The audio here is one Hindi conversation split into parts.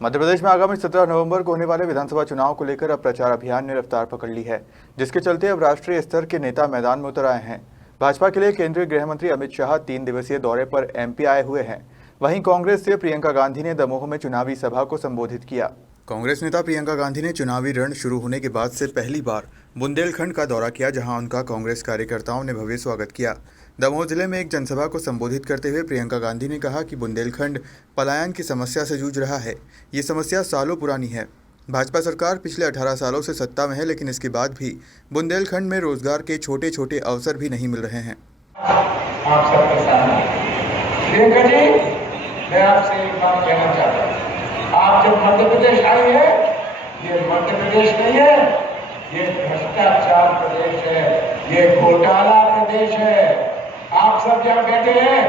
मध्य प्रदेश में आगामी 17 नवंबर को होने वाले विधानसभा चुनाव को लेकर अब प्रचार अभियान ने रफ्तार पकड़ ली है, जिसके चलते अब राष्ट्रीय स्तर के नेता मैदान में उतर आए हैं। भाजपा के लिए केंद्रीय गृह मंत्री अमित शाह 3 दिवसीय दौरे पर एमपी आए हुए हैं। वहीं कांग्रेस से प्रियंका गांधी ने दमोह में चुनावी सभा को संबोधित किया। कांग्रेस नेता प्रियंका गांधी ने चुनावी रण शुरू होने के बाद से पहली बार बुंदेलखंड का दौरा किया, जहां उनका कांग्रेस कार्यकर्ताओं ने भव्य स्वागत किया। दमोह जिले में एक जनसभा को संबोधित करते हुए प्रियंका गांधी ने कहा कि बुंदेलखंड पलायन की समस्या से जूझ रहा है। ये समस्या सालों पुरानी है। भाजपा सरकार पिछले 18 सालों से सत्ता में है, लेकिन इसके बाद भी बुंदेलखंड में रोजगार के छोटे छोटे अवसर भी नहीं मिल रहे हैं। आप सबके सामने प्रियंका जी, मैं आपसे एक बात कहना चाहता हूँ। आप जब मध्य प्रदेश आए हैं, ये मध्य प्रदेश नहीं है, ये भ्रष्टाचार प्रदेश है, ये घोटाला प्रदेश है। आप सब यहाँ बैठे हैं,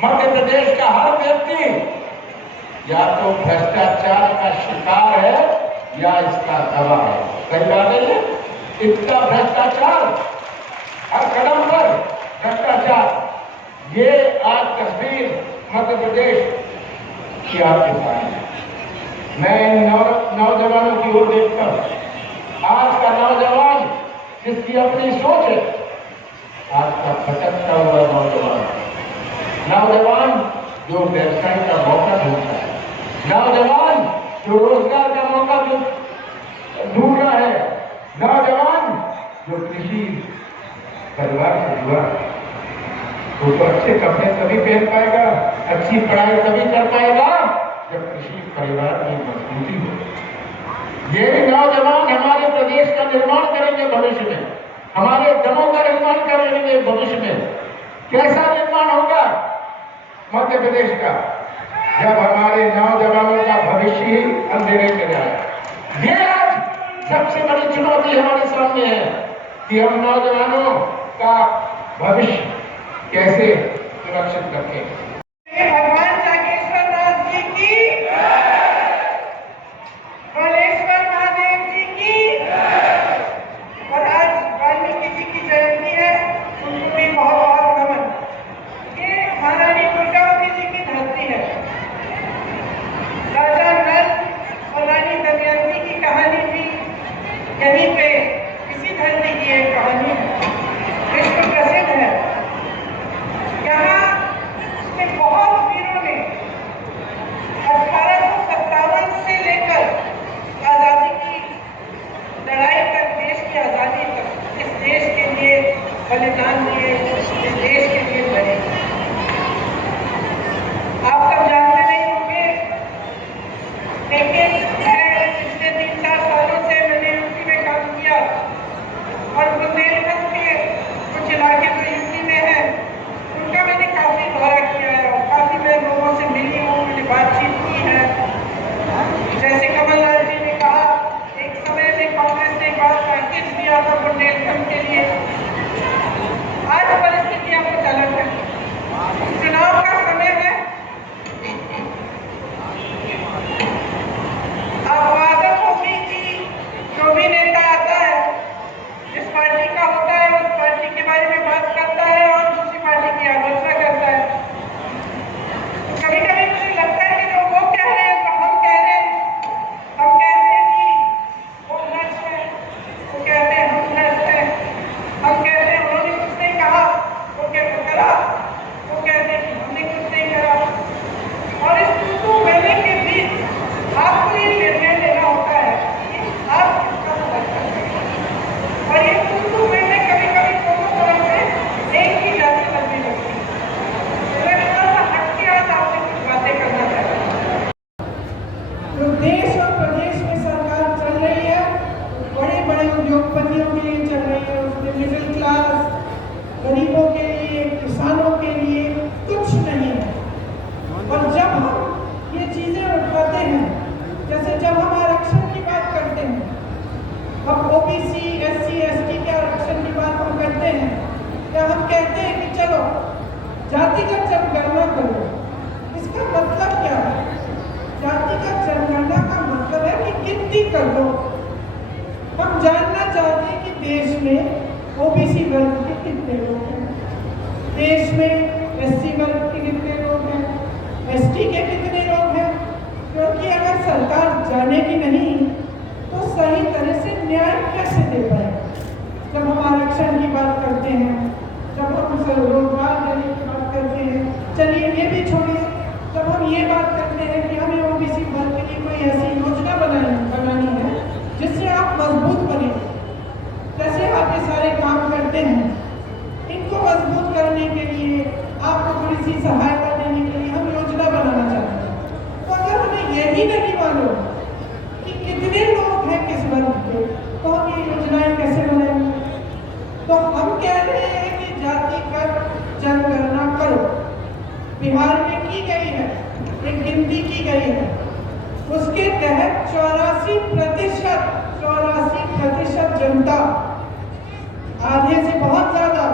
मध्य प्रदेश का हर व्यक्ति या तो भ्रष्टाचार का शिकार है या इसका गवाह है। सही बात है ये? इतना भ्रष्टाचार, हर कदम पर भ्रष्टाचार। ये आज तस्वीर मध्य प्रदेश की आपके सामने। मैं इन नौजवानों की ओर देखता हूँ। आज का नौजवान जिसकी अपनी सोच है, आज का भटकता हुआ नौजवान जो व्यवसाय का मौका ढूंढता है, नौजवान जो रोजगार का मौका ढूंढ रहा है, नौजवान जो कृषि परिवार से जुड़ा है, वो तो अच्छे कपड़े तभी पहन पाएगा, अच्छी पढ़ाई तभी कर पाएगा जब कृषि परिवार की मजबूती हो। ये नौजवान हमारे प्रदेश का निर्माण करेंगे भविष्य में, हमारे दमों का निर्माण करेंगे भविष्य में। कैसा निर्माण होगा मध्य प्रदेश का, जब हमारे नौजवानों का भविष्य ही अंधेरे में जाए। ये आज सबसे बड़ी चुनौती हमारे सामने है कि हम नौजवानों का भविष्य कैसे सुरक्षित रखें। भगवान जागेश्वर नाथ जी की, भोलेश्वर महादेव जी की, और आज वाल्मीकि जी की जयंती है, उनको भी बहुत बहुत नमन। ये महारानी दुर्गावती जी की धरती है। राजा नल और रानी दमयंती की कहानी भी यहीं पे इसी धरती की एक कहानी है, विश्व प्रसिद्ध है। यहाँ के बहुत वीरों ने 1857 से लेकर आजादी की लड़ाई तक, देश की आजादी तक इस देश के लिए बलिदान दिए, इस देश के लिए लड़े। आप सब जानते नहीं होंगे, लेकिन मैं पिछले 3-4 सालों से मैंने यूपी में काम किया और बुंदेलखंड के कुछ इलाके जो यूपी में है उनका मैंने काफी दौरा किया है और काफी मैं लोगों से मिली हूँ, मैंने बातचीत की है। जैसे कमलनाथ जी ने कहा, एक समय में कांग्रेस ने एक बार पैकेज दिया था बुंदेलखंड के लिए। आज परिस्थितियां कुछ अलग है, चुनाव का समय है। अब आदत होगी कि जो भी नेता आता है, जिस पार्टी का होता है, उस पार्टी के बारे में बात करता है और दूसरी पार्टी की आलोचना करता है। कभी कभी मुझे लगता है कि जो वो कह रहे हैं तो हम कह रहे हैं। हम कहते हैं कि वो नष्ट है, वो कहते हैं हम नष्ट है। हम कहते हैं उन्होंने कुछ नहीं कहा, वो कहते करा, वो कहते हैं कि हमने कुछ नहीं करा। और इस तू मैंने के बीच आपको ये निर्णय लेना होता है कि आप किसका समर्थन करें। और ये तू मैंने कभी कभी दोनों तरफ में एक ही जाति लगने लगती है। मैं थोड़ा सा हट के आज आपसे कुछ बातें करना चाहता हूँ। तो देश और प्रदेश में सरकार चल रही है, बड़े बड़े उद्योगपतियों के लिए चल रही है, उसमें मिडिल क्लास, गरीबों के लिए, किसानों के लिए कुछ नहीं है। और जब हम ये चीजें उठाते हैं, जैसे जब हम आरक्षण की बात करते हैं, हम ओबीसी, एससी, एसटी के आरक्षण की बात हम करते हैं, या हम कहते हैं कि चलो जातिगत जनगणना करो। इसका मतलब क्या है? जातिगत जनगणना का मतलब है कि गिनती कर लो। हम जानना चाहते हैं कि देश में ओबीसी वर्ग के कितने लोग हैं, देश में एससी वर्ग के कितने लोग हैं, एसटी के कितने लोग हैं, सरकार जानेगी नहीं तो सही तरह से न्याय कैसे दे पाए। जब हम आरक्षण की बात करते हैं, जब हम रोजगार देने की बात करते हैं, चलिए ये भी छोड़िए, जब हम ये बात करते हैं कि हमें ओबीसी वर्ग के लिए कोई ऐसी योजना बनानी है जिससे आप मजबूत बने, जैसे आप ये सारे काम करते हैं, इनको मजबूत करने के लिए आपको थोड़ी सी सहायता देने के लिए हम योजना बनाना चाहते हैं। तो अगर हमें यही नहीं मालूम कि कितने लोग हैं किस वर्ग के, तो हम ये योजनाएं कैसे बनाएंगे। तो हम कह रहे हैं कि जातिगत जनगणना करो। बिहार में की गई है, एक गिनती की गई है, उसके तहत 84% जनता, आधे से बहुत ज्यादा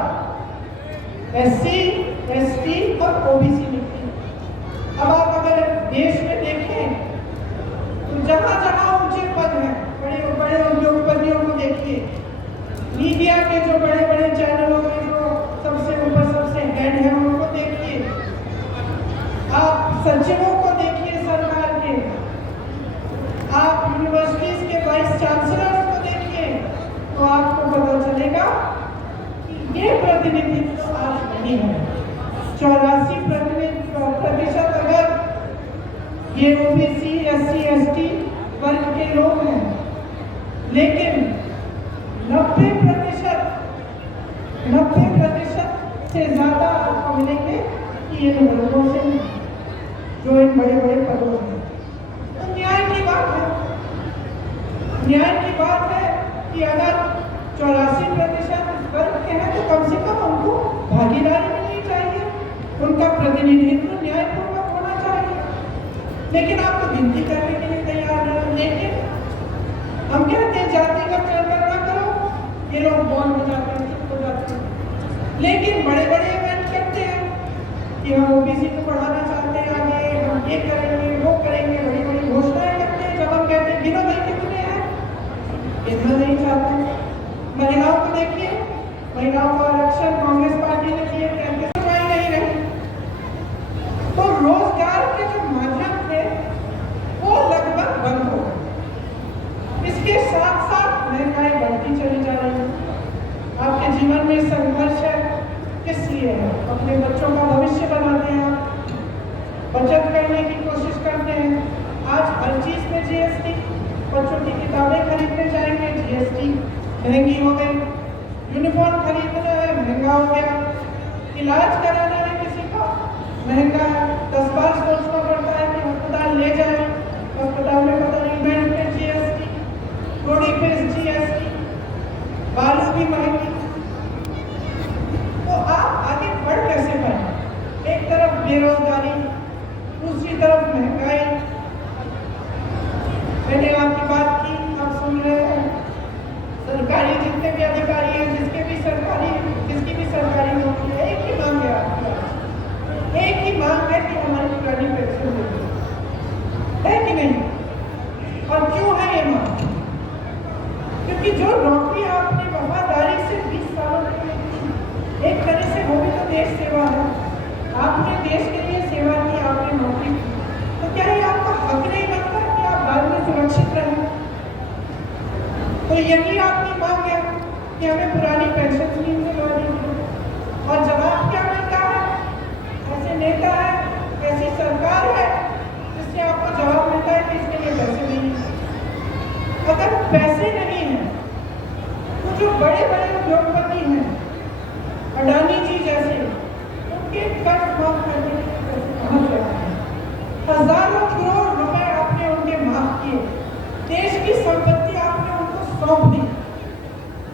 SC, ST और ओबीसी में थी। अब आप अगर देश में देखें तो जहां जहां ऊंचे पद हैं, बड़े बड़े उद्योगपतियों को देखिए, मीडिया के जो बड़े बड़े चैनलों में जो सबसे ऊपर सबसे हेड है उनको देखिए, आप सचिवों को देखिए सरकार के, आप यूनिवर्सिटीज के वाइस चांसलर्स को देखिए, तो आपको पता चलेगा कि ये प्रतिनिधित्व आज नहीं है। 84% अगर ये ओबीसी, SC, ST वर्ग के लोग हैं, लेकिन 90% से ज्यादा आपको मिलेंगे कि ये वर्गों से जो इन बड़े बड़े पदों में। तो न्याय की बात है, न्याय की बात है कि अगर 84% वर्ग के हैं तो कम से कम उनको भागीदारी मिलनी चाहिए, उनका प्रतिनिधित्व न्यायपूर्वक होना चाहिए। लेकिन आपको गिनती करने के लिए तैयार नहीं। लेकिन हम कहते हैं जातिगत जनगणना करो, ये लोग मौन हो जाते हैं, चुप हो जाते हैं। लेकिन बड़े बड़े इवेंट करते हैं कि हम ओबीसी को बढ़ाना चाहते हैं, आगे हम ये करेंगे वो करेंगे, बड़ी बड़ी घोषणाएं करते हैं। जब हम कहते हैं गिनो भाई कितने हैं, इतना नहीं चाहते। महिलाओं को देखिए, महिलाओं को आरक्षण कांग्रेस पार्टी ने दिए, सुनवाई नहीं रही। तो रोजगार के जो माध्यम थे वो लगभग बंद हो गए। इसके साथ साथ महंगाई बढ़ती चली जा रही है। आपके जीवन में संघर्ष है, किस लिए है? अपने बच्चों का भविष्य बनाते हैं, बचत करने की कोशिश करते हैं। आज हर चीज में GST, बच्चों की किताबें खरीदने जाएंगे GST महंगी हो गई, यूनिफॉर्म खरीदना है महंगा हो गया, इलाज कराना है किसी का महंगा है, 10 बार सोचना पड़ता है कि अस्पताल ले जाए, अस्पताल में पता नहीं बेड पे GST, थोड़ी पे GST, बालू भी महंगी। तो आप आगे बढ़ कैसे पाए? एक तरफ बेरोजगारी, दूसरी तरफ महंगाई। मैंने आपकी बात की, आप सुन रहे हैं। सरकारी जितने भी अधिकारी हैं, जिसकी भी सरकारी नौकरी है, एक ही मांग है आपकी, एक ही मांग है कि हमारी पुरानी पेंशन दे, है कि नहीं? और क्यों है ये मांग? क्योंकि जो नौकरी आपने वफादारी से 20 सालों तक की, एक तरह से वो भी तो देश सेवा है। आपने देश के लिए सेवा की, आपने नौकरी की, तो क्या ये आपका हक नहीं बनता कि आप बाद में सुरक्षित रहें? तो यही आपकी मांग है कि हमें पुरानी पेंशन स्कीम से लौटा दीजिए। और जवाब क्या मिलता है? ऐसे नेता है, ऐसी सरकार है जिससे आपको जवाब मिलता है कि इसके लिए पैसे नहीं है। अगर पैसे नहीं है तो जो बड़े बड़े उद्योगपति हैं, अडानी जी जैसे, उनके कर्ज माफ करने के लिए पैसे कहाँ से आए हैं? हजारों करोड़ रुपए आपने उनके माफ किए, देश की संपत्ति आपने उनको सौंप दी।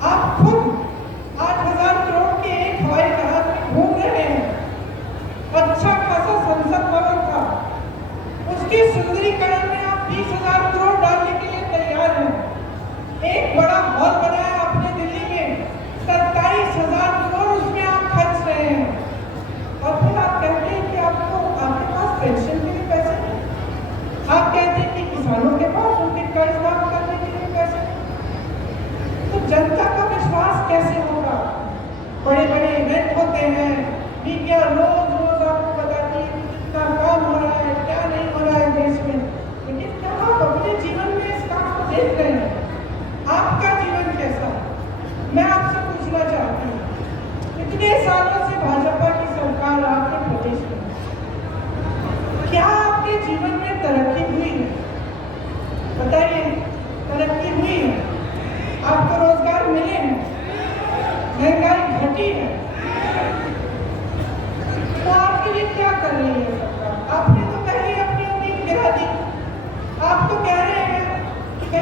आप खुद 8,000 करोड़ के एक हवाई जहाज में घूम रहे हैं। अच्छा खासा संसद भवन था, उसके सुंदरीकरण में आप 20,000 करोड़ डालने के लिए तैयार हैं। एक बड़ा हॉल बनाया आपने दिल्ली में, 27,000 करोड़ उसमें आप खर्च रहे हैं। और फिर आप कहते हैं कि आपके पास पेंशन के लिए पैसे नहीं। आप कहते हैं कि किसानों के पास उनके कर्ज माफ करने के लिए पैसे नहीं। तो जनता का विश्वास कैसे होगा? बड़े बड़े इवेंट होते हैं, मीडिया रोज रोज आपको बताती है कि कितना काम हो रहा है, क्या नहीं हो रहा है देश में, लेकिन कहाँ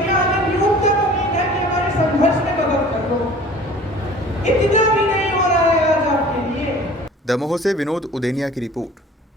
क्या हमें न्यूनतम उम्मीद है कि हमारे संघर्ष में मदद कर दो। इतना भी नहीं हो रहा है आज आपके लिए। दमोह से विनोद उदेनिया की रिपोर्ट।